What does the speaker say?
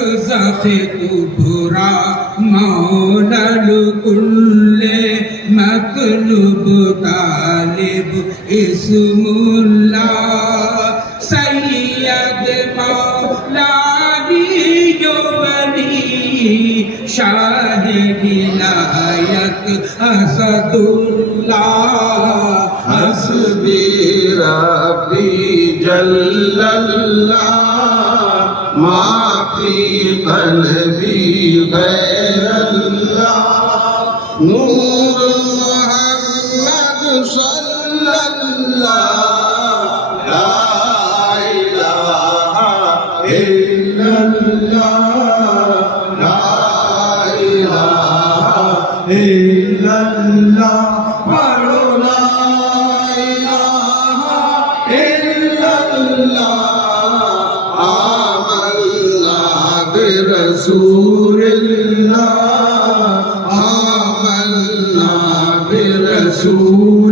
रज़क़े कुबरा मौलाल कुल्ले मकलूब तालिब इस्मुल्लाह सैयद मौलानी जो बनी शाह विलायत असदुल्लाह हस्बी रब्बी जल्लल्लाह माफी क़ल्बी गैरल्लाह नूर मोहम्मद सल्लल्लाह ला इलाहा इल्लल्लाह ला इलाहा इल्लल्लाह पढ़ो ला इलाहा इल्लल्लाह रसूलुल्लाह आमन्ना बिरसूल